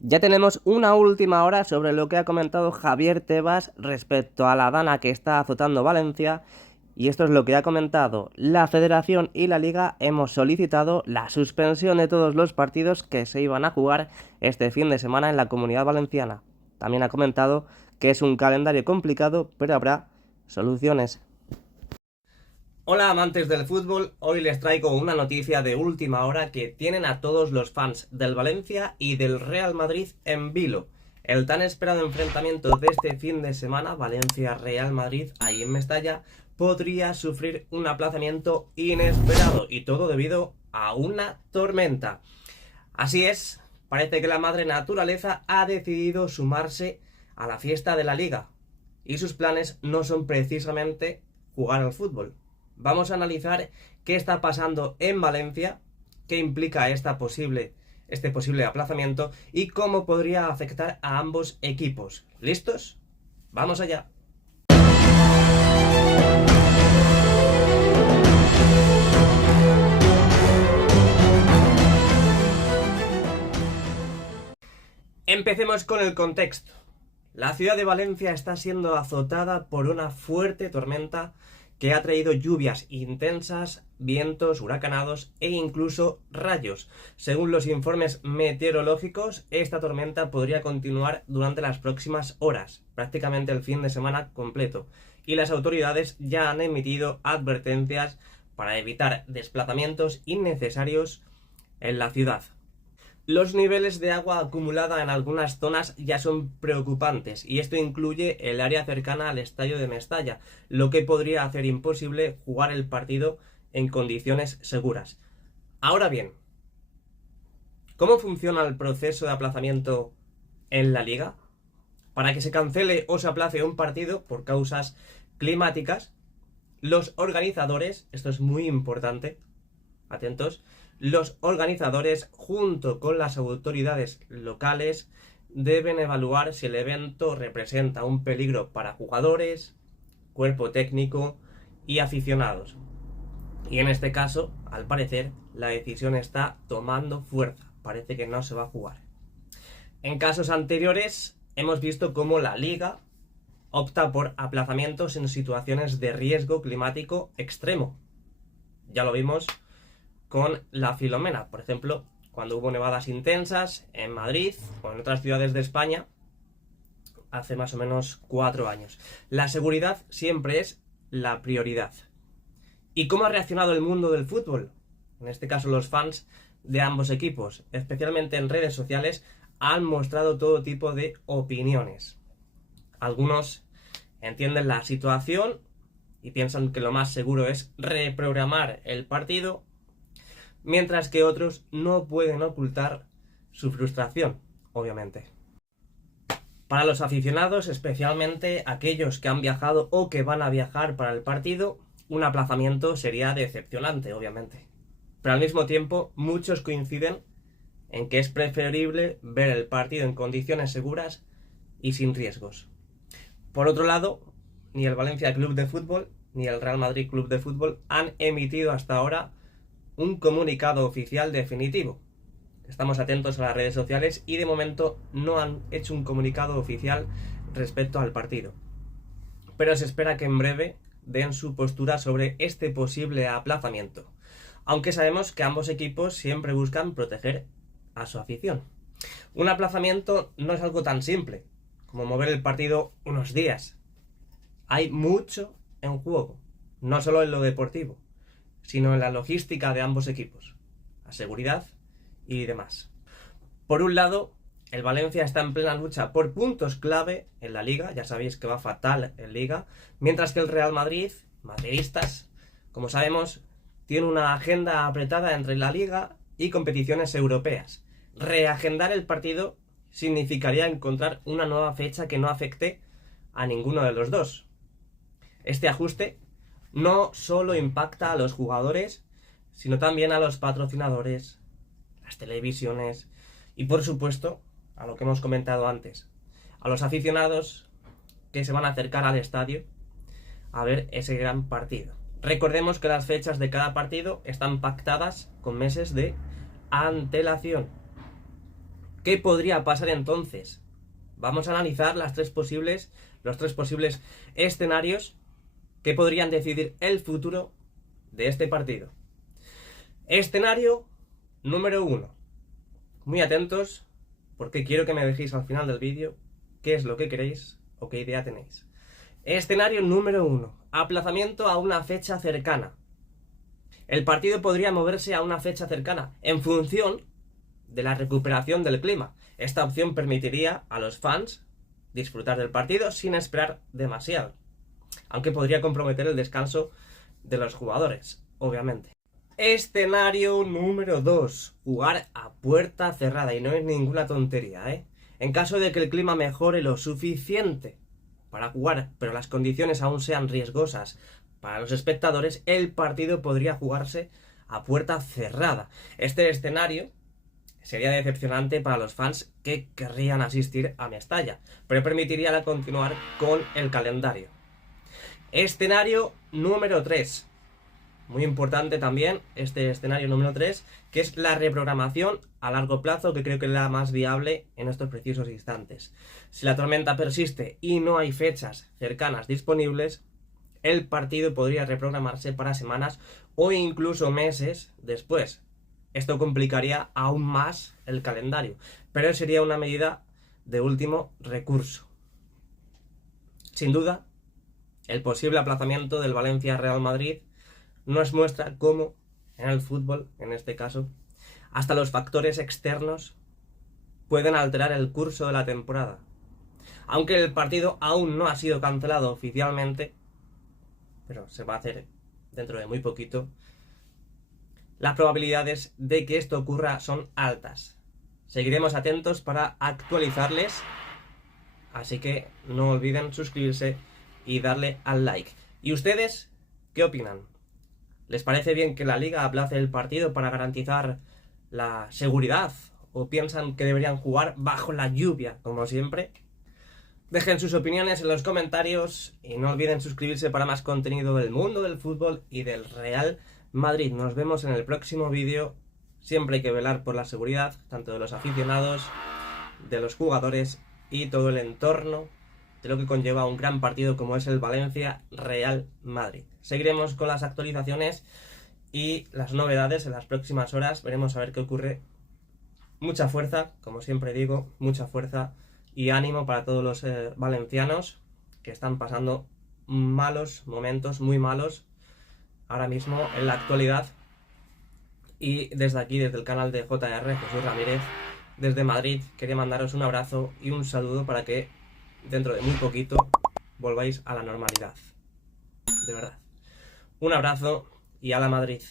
Ya tenemos una última hora sobre lo que ha comentado Javier Tebas respecto a la dana que está azotando Valencia. Y esto es lo que ha comentado. La Federación y la Liga hemos solicitado la suspensión de todos los partidos que se iban a jugar este fin de semana en la Comunidad Valenciana. También ha comentado que es un calendario complicado, pero habrá soluciones. Hola amantes del fútbol, hoy les traigo una noticia de última hora que tienen a todos los fans del Valencia y del Real Madrid en vilo. El tan esperado enfrentamiento de este fin de semana, Valencia-Real Madrid, ahí en Mestalla, podría sufrir un aplazamiento inesperado y todo debido a una tormenta. Así es, parece que la madre naturaleza ha decidido sumarse a la fiesta de la Liga y sus planes no son precisamente jugar al fútbol. Vamos a analizar qué está pasando en Valencia, qué implica este posible aplazamiento y cómo podría afectar a ambos equipos. ¿Listos? ¡Vamos allá! Empecemos con el contexto. La ciudad de Valencia está siendo azotada por una fuerte tormenta que ha traído lluvias intensas, vientos huracanados e incluso rayos. Según los informes meteorológicos, esta tormenta podría continuar durante las próximas horas, prácticamente el fin de semana completo, y las autoridades ya han emitido advertencias para evitar desplazamientos innecesarios en la ciudad. Los niveles de agua acumulada en algunas zonas ya son preocupantes y esto incluye el área cercana al estadio de Mestalla, lo que podría hacer imposible jugar el partido en condiciones seguras. Ahora bien, ¿cómo funciona el proceso de aplazamiento en la liga? Para que se cancele o se aplace un partido por causas climáticas, los organizadores, esto es muy importante, atentos, los organizadores, junto con las autoridades locales, deben evaluar si el evento representa un peligro para jugadores, cuerpo técnico y aficionados. Y en este caso, al parecer, la decisión está tomando fuerza. Parece que no se va a jugar. En casos anteriores, hemos visto cómo la Liga opta por aplazamientos en situaciones de riesgo climático extremo. Ya lo vimos con la Filomena, por ejemplo, cuando hubo nevadas intensas en Madrid o en otras ciudades de España hace más o menos 4 años. La seguridad siempre es la prioridad. ¿Y cómo ha reaccionado el mundo del fútbol? En este caso los fans de ambos equipos, especialmente en redes sociales, han mostrado todo tipo de opiniones. Algunos entienden la situación y piensan que lo más seguro es reprogramar el partido, mientras que otros no pueden ocultar su frustración, obviamente. Para los aficionados, especialmente aquellos que han viajado o que van a viajar para el partido, un aplazamiento sería decepcionante, obviamente. Pero al mismo tiempo, muchos coinciden en que es preferible ver el partido en condiciones seguras y sin riesgos. Por otro lado, ni el Valencia Club de Fútbol ni el Real Madrid Club de Fútbol han emitido hasta ahora un comunicado oficial definitivo. Estamos atentos a las redes sociales y de momento no han hecho un comunicado oficial respecto al partido. Pero se espera que en breve den su postura sobre este posible aplazamiento. Aunque sabemos que ambos equipos siempre buscan proteger a su afición. Un aplazamiento no es algo tan simple como mover el partido unos días. Hay mucho en juego, no solo en lo deportivo, sino en la logística de ambos equipos, la seguridad y demás. Por un lado, el Valencia está en plena lucha por puntos clave en la Liga, ya sabéis que va fatal en Liga, mientras que el Real Madrid, madridistas, como sabemos, tiene una agenda apretada entre la Liga y competiciones europeas. Reagendar el partido significaría encontrar una nueva fecha que no afecte a ninguno de los dos. Este ajuste no solo impacta a los jugadores, sino también a los patrocinadores, las televisiones y, por supuesto, a lo que hemos comentado antes, a los aficionados que se van a acercar al estadio a ver ese gran partido. Recordemos que las fechas de cada partido están pactadas con meses de antelación. ¿Qué podría pasar entonces? Vamos a analizar los tres posibles escenarios que podrían decidir el futuro de este partido. Escenario número 1. Muy atentos, porque quiero que me dejéis al final del vídeo qué es lo que queréis o qué idea tenéis. Escenario número 1. Aplazamiento a una fecha cercana. El partido podría moverse a una fecha cercana en función de la recuperación del clima. Esta opción permitiría a los fans disfrutar del partido sin esperar demasiado, aunque podría comprometer el descanso de los jugadores, obviamente. Escenario número 2. Jugar a puerta cerrada, y no es ninguna tontería, ¿eh? En caso de que el clima mejore lo suficiente para jugar, pero las condiciones aún sean riesgosas para los espectadores, el partido podría jugarse a puerta cerrada. Este escenario sería decepcionante para los fans que querrían asistir a Mestalla, pero permitiría continuar con el calendario. Escenario número 3. Muy importante también este escenario número 3, que es la reprogramación a largo plazo, que creo que es la más viable en estos precisos instantes. Si la tormenta persiste y no hay fechas cercanas disponibles, el partido podría reprogramarse para semanas o incluso meses después. Esto complicaría aún más el calendario, pero sería una medida de último recurso. Sin duda, el posible aplazamiento del Valencia-Real Madrid nos muestra cómo en el fútbol, en este caso, hasta los factores externos pueden alterar el curso de la temporada. Aunque el partido aún no ha sido cancelado oficialmente, pero se va a hacer dentro de muy poquito, las probabilidades de que esto ocurra son altas. Seguiremos atentos para actualizarles, así que no olviden suscribirse y darle al like. ¿Y ustedes qué opinan? ¿Les parece bien que la Liga aplace el partido para garantizar la seguridad? ¿O piensan que deberían jugar bajo la lluvia, como siempre? Dejen sus opiniones en los comentarios y no olviden suscribirse para más contenido del mundo del fútbol y del Real Madrid. Nos vemos en el próximo vídeo. Siempre hay que velar por la seguridad, tanto de los aficionados, de los jugadores y todo el entorno de lo que conlleva un gran partido como es el Valencia-Real Madrid. Seguiremos con las actualizaciones y las novedades en las próximas horas. Veremos a ver qué ocurre. Mucha fuerza, como siempre digo, mucha fuerza y ánimo para todos los valencianos que están pasando malos momentos, muy malos, ahora mismo en la actualidad. Y desde aquí, desde el canal de JR, Jesús Ramírez, desde Madrid, quería mandaros un abrazo y un saludo para que dentro de muy poquito volváis a la normalidad. De verdad. Un abrazo y a la Madrid.